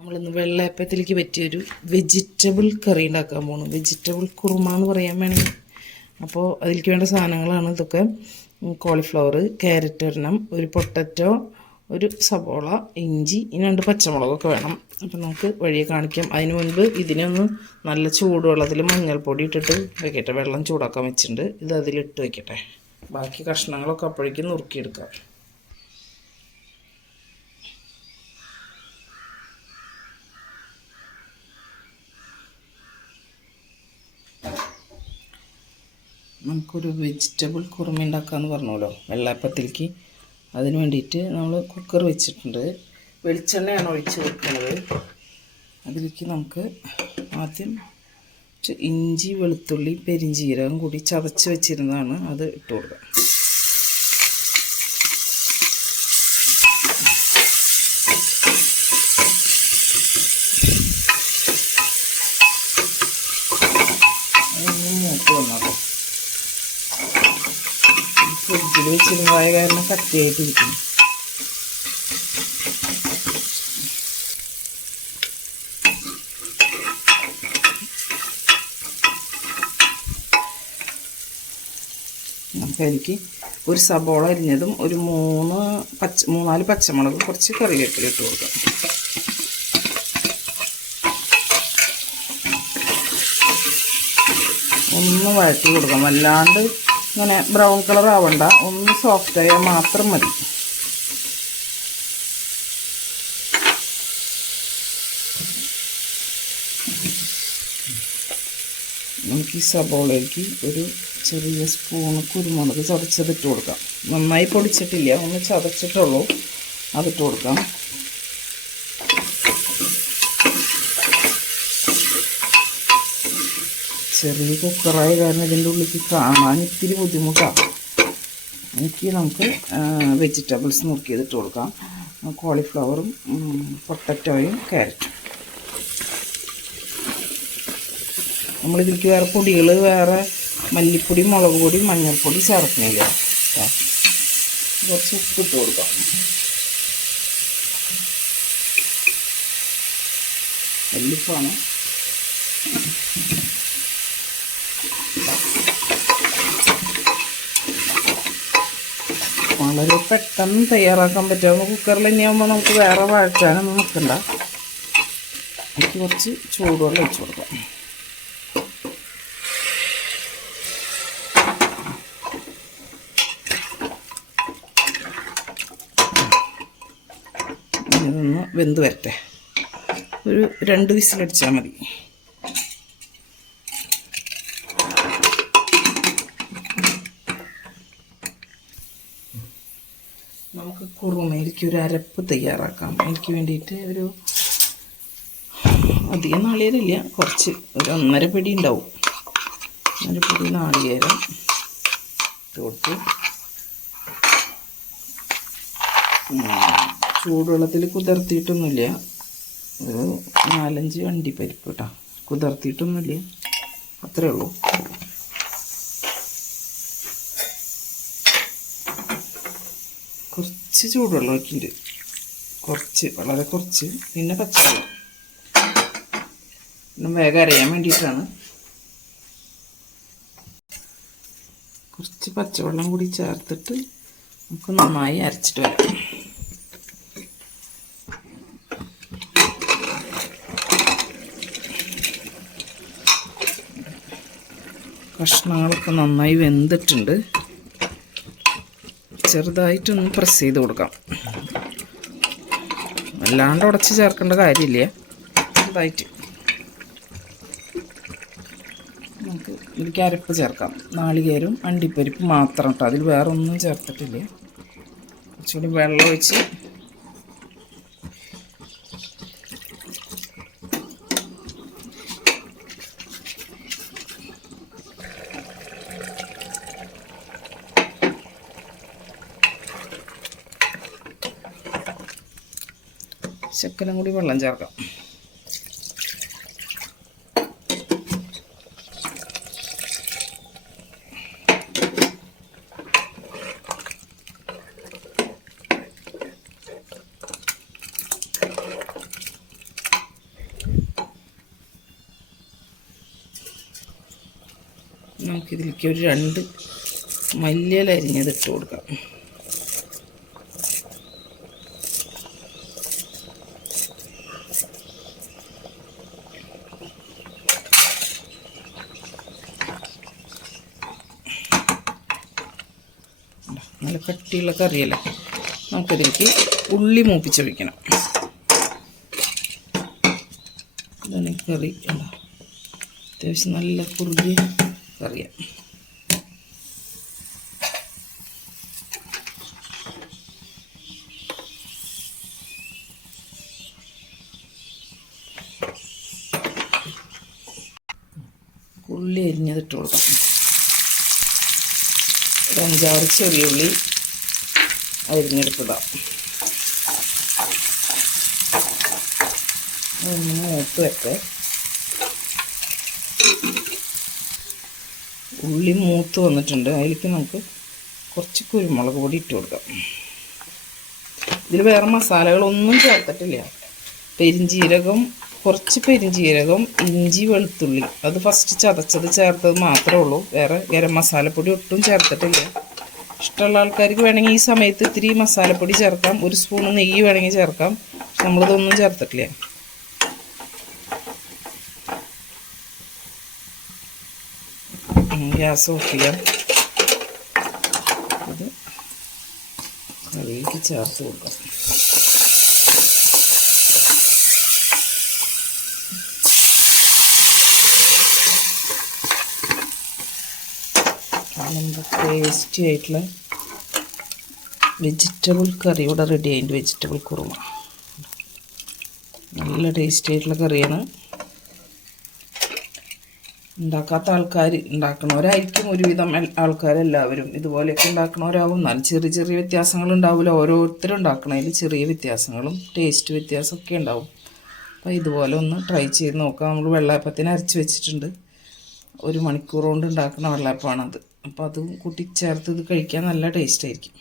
നമ്മളിന്ന് വെള്ളയപ്പത്തിലേക്ക് പറ്റിയൊരു വെജിറ്റബിൾ കറി ഉണ്ടാക്കാൻ പോകണം വെജിറ്റബിൾ കുറുമ എന്ന് പറയാൻ വേണമെങ്കിൽ. അപ്പോൾ അതിലേക്ക് വേണ്ട സാധനങ്ങളാണ് ഇതൊക്കെ. കോളിഫ്ലവർ ക്യാരറ്റ് ഒരെണ്ണം ഒരു പൊട്ടറ്റോ ഒരു സബോള ഇഞ്ചി ഇനി രണ്ട് പച്ചമുളകൊക്കെ വേണം. അപ്പം നമുക്ക് വഴിയെ കാണിക്കാം. അതിന് മുൻപ് ഇതിനൊന്ന് നല്ല ചൂടുവെള്ളത്തിൽ മഞ്ഞൾപ്പൊടി ഇട്ടിട്ട് വെക്കട്ടെ. വെള്ളം ചൂടാക്കാൻ വെച്ചിട്ടുണ്ട്. ഇത് അതിലിട്ട് വെക്കട്ടെ. ബാക്കി കഷ്ണങ്ങളൊക്കെ അപ്പോഴേക്കും നുറുക്കിയെടുക്കാം. നമുക്കൊരു വെജിറ്റബിൾ കുറുമ ഉണ്ടാക്കാമെന്ന് പറഞ്ഞല്ലോ. വെള്ളയപ്പത്തിലേക്ക്. അതിന് വേണ്ടിയിട്ട് നമ്മൾ കുക്കർ വെച്ചിട്ടുണ്ട്. വെളിച്ചെണ്ണയാണ് ഒഴിച്ച് വെക്കുന്നത് അതിലേക്ക് നമുക്ക് ആദ്യം ഇഞ്ചി വെളുത്തുള്ളി പെരിഞ്ചീരകം കൂടി ചതച്ച് വെച്ചിരുന്നതാണ് അത് ഇട്ട് കൊടുക്കുക. ഫ്രിഡ്ജിൽ വെച്ചിരുന്നതായ കാരണം കട്ടിയായിട്ടിരിക്കുന്നു. നമുക്ക് എനിക്ക് ഒരു സബോള അരിഞ്ഞതും ഒരു മൂന്ന് പച്ച മൂന്നാൽ പച്ചമുളക് കുറച്ച് കറിവേപ്പില ഇട്ട് കൊടുക്കാം. ഒന്ന് വഴറ്റി കൊടുക്കാം. വല്ലാണ്ട് ഇങ്ങനെ ബ്രൗൺ കളർ ആവണ്ട. ഒന്ന് സോഫ്റ്റ് ആയാൽ മാത്രം മതി. നമുക്ക് ഈ സബോളയ്ക്ക് ഒരു ചെറിയ സ്പൂണ് കുരുമുളക് ചതച്ചതിട്ട് കൊടുക്കാം. നന്നായി പൊടിച്ചിട്ടില്ല ഒന്ന് ചതച്ചിട്ടുള്ളൂ. അതിട്ട് കൊടുക്കാം. ചെറിയ കുക്കറായ കാരണം ഇതിന്റെ ഉള്ളിലേക്ക് കാണാൻ ഇത്തിരി ബുദ്ധിമുട്ടാണ്. എനിക്ക് നമുക്ക് വെജിറ്റബിൾസ് നോക്കിയതിട്ട് കൊടുക്കാം. കോളിഫ്ലവറും പൊട്ടറ്റോയും ക്യാരറ്റും നമ്മളിതിലേക്ക് വേറെ പൊടികൾ വേറെ മല്ലിപ്പൊടി മുളക് പൊടി മഞ്ഞൾപ്പൊടി ചേർക്കുന്നില്ല. കേട്ടോ കുറച്ച് ഉപ്പിട്ട് കൊടുക്കാം. മല്ലിപ്പാണ് വളരെ പെട്ടെന്ന് തയ്യാറാക്കാൻ പറ്റും. കുക്കറിൽ തന്നെയാകുമ്പോൾ നമുക്ക് വേറെ വഴറ്റാനൊന്നും നിൽക്കണ്ട എനിക്ക് കുറച്ച് ചൂടുവെള്ളം വെച്ച് കൊടുക്കാം. വെന്ത് വരട്ടെ. ഒരു രണ്ട് വിസിലടിച്ചാൽ മതി. നമുക്ക് കുറുമയിലേക്ക് ഒരു അരപ്പ് തയ്യാറാക്കാം. എനിക്ക് വേണ്ടിയിട്ട് ഒരു അധികം നാളികേരമില്ല കുറച്ച് ഒരു ഒന്നര പിടി ഉണ്ടാവും. ഒന്നര പിടി നാളികേരം ഇട്ട് ചൂടുവെള്ളത്തിൽ കുതിർത്തിയിട്ടൊന്നുമില്ല. ഒരു നാലഞ്ച് വണ്ടി പരിപ്പ് കേട്ടോ. കുതിർത്തിയിട്ടൊന്നുമില്ല. അത്രേ ഉള്ളൂ. കുറച്ച് ചൂടുവെള്ളം ഒഴിക്കുന്നുണ്ട് കുറച്ച് വളരെ കുറച്ച് പിന്നെ പച്ചവെള്ളം. പിന്നെ വേഗം അരയാൻ വേണ്ടിയിട്ടാണ്. കുറച്ച് പച്ചവെള്ളം കൂടി ചേർത്തിട്ട് നമുക്ക് നന്നായി അരച്ചിട്ട് വരാം. കഷ്ണങ്ങളൊക്കെ നന്നായി വെന്തിട്ടുണ്ട്. ചെറുതായിട്ടൊന്ന് പ്രസ് ചെയ്ത് കൊടുക്കാം അല്ലാണ്ട് ഉടച്ച് ചേർക്കേണ്ട കാര്യമില്ല. ചെറുതായിട്ട്. നമുക്ക് ഇതിലേക്ക് അരപ്പ് ചേർക്കാം. നാളികേരും അണ്ടിപ്പരിപ്പ് മാത്രം കേട്ടോ അതിൽ വേറെ ഒന്നും ചേർത്തിട്ടില്ല. കുറച്ചുകൂടി വെള്ളം ഒഴിച്ച് ശക്കലം കൂടി വെള്ളം ചേർക്കാം. നമുക്കിതിലേക്ക് ഒരു രണ്ട് മല്ലിയിലരിഞ്ഞത് ഇട്ട് കൊടുക്കാം. നല്ല കട്ടിയുള്ള കറിയല്ലേ? നമുക്കതിലേക്ക് ഉള്ളി മൂപ്പിച്ചൊഴിക്കണം ഇതാണ് ഈ കറി. എന്താ അത്യാവശ്യം നല്ല കുറുകിയ കറിയാണ് ഉള്ളി അരിഞ്ഞതിട്ട് കൊടുക്കാം. ഒരു അഞ്ചാറ് ചെറിയ ഉള്ളി അരിഞ്ഞെടുക്കുക. അതൊന്ന് മൂത്ത് വെക്കെ ഉള്ളി മൂത്ത് വന്നിട്ടുണ്ട്. അതിലേക്ക് നമുക്ക് കുറച്ച് കുരുമുളക് പൊടി ഇട്ട് കൊടുക്കാം. ഇതിൽ വേറെ മസാലകളൊന്നും ചേർത്തിട്ടില്ല. പെരിഞ്ജീരകം കുറച്ച് പെരുജീരകം ഇഞ്ചി വെളുത്തുള്ളി. അത് ഫസ്റ്റ് ചതച്ചത് ചേർത്തത് മാത്രമേ ഉള്ളൂ. വേറെ ഗരം മസാലപ്പൊടി ഒട്ടും ചേർത്തിട്ടില്ല. ഇഷ്ടമുള്ള ആൾക്കാർക്ക് വേണമെങ്കിൽ ഈ സമയത്ത് ഇത്തിരി മസാലപ്പൊടി ചേർക്കാം. ഒരു സ്പൂൺ നെയ്യ് വേണമെങ്കിൽ ചേർക്കാം. നമ്മളിതൊന്നും ചേർത്തിട്ടില്ല. ഗ്യാസ് ഓഫ് ചെയ്യാം. കറിയിലേക്ക് ചേർത്ത് കൊടുക്കാം. നമ്മുടെ ടേസ്റ്റി ആയിട്ടുള്ള വെജിറ്റബിൾ കറി ഇവിടെ റെഡി ആയിട്ട് വെജിറ്റബിൾ കുറുമ. നല്ല ടേസ്റ്റി ആയിട്ടുള്ള കറിയാണ് ഉണ്ടാക്കാത്ത ആൾക്കാർ ഉണ്ടാക്കുന്നവരായിരിക്കും ഒരുവിധം ആൾക്കാരെല്ലാവരും. ഇതുപോലെയൊക്കെ ഉണ്ടാക്കുന്നവരാകും എന്നാലും ചെറിയ ചെറിയ വ്യത്യാസങ്ങൾ ഉണ്ടാവില്ല ഓരോരുത്തരും ഉണ്ടാക്കണതിൽ ചെറിയ വ്യത്യാസങ്ങളും ടേസ്റ്റ് വ്യത്യാസമൊക്കെ ഉണ്ടാവും. അപ്പോൾ ഇതുപോലെ ഒന്ന് ട്രൈ ചെയ്ത് നോക്കാം. നമ്മൾ വെള്ളയപ്പത്തിന് അരച്ച് വെച്ചിട്ടുണ്ട്. ഒരു മണിക്കൂർ കൊണ്ട് ഉണ്ടാക്കുന്ന വെള്ളയപ്പമാണത്. അപ്പോൾ അതും കൂട്ടി ചേർത്ത് ഇത് കഴിക്കാൻ നല്ല ടേസ്റ്റ് ആയിരിക്കും.